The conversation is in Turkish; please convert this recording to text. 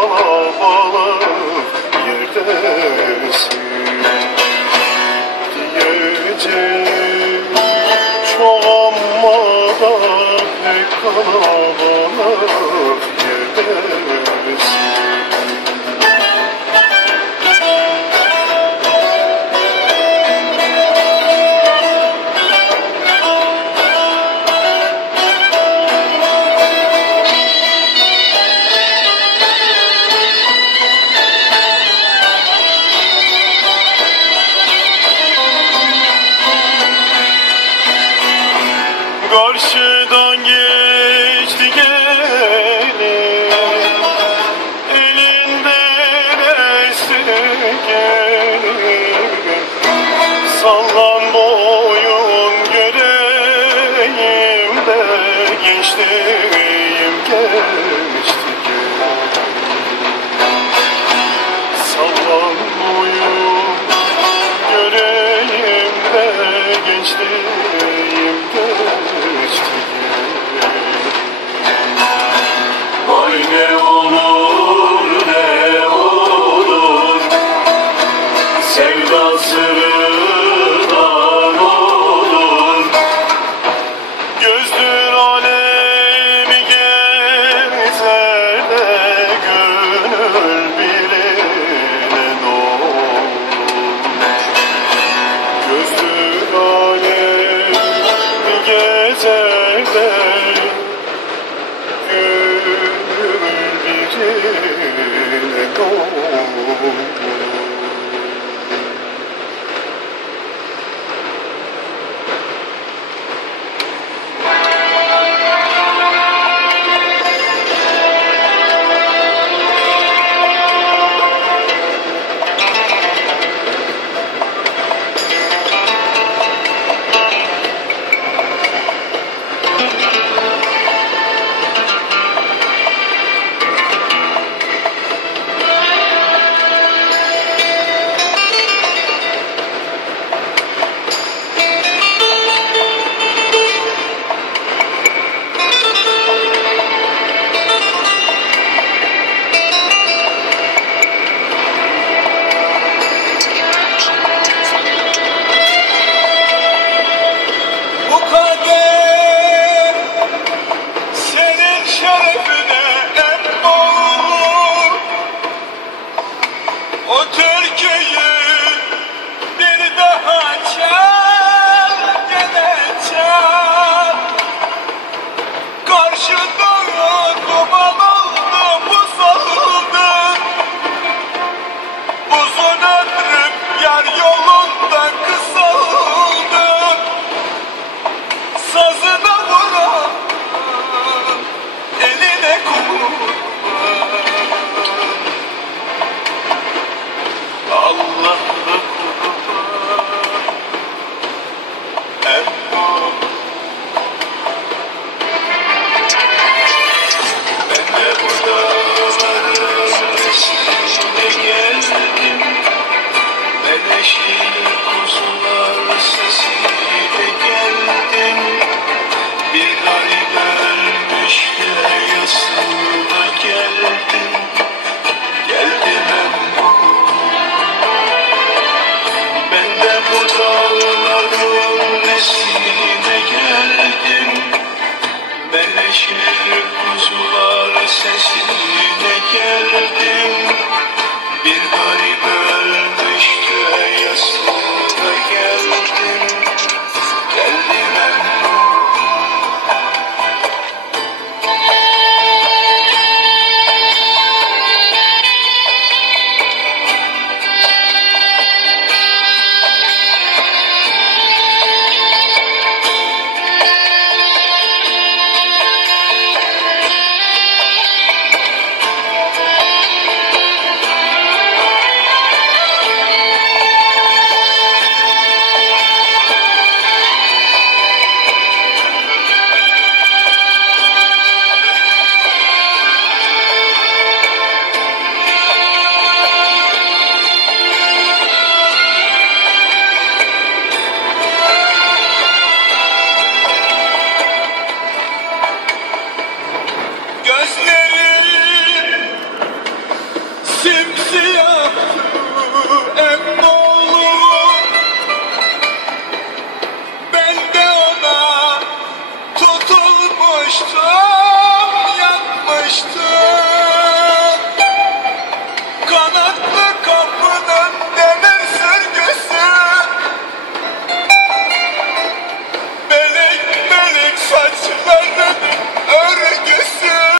kalabalık yerdesin Diyeceğim çok ama kalabalık yerdesin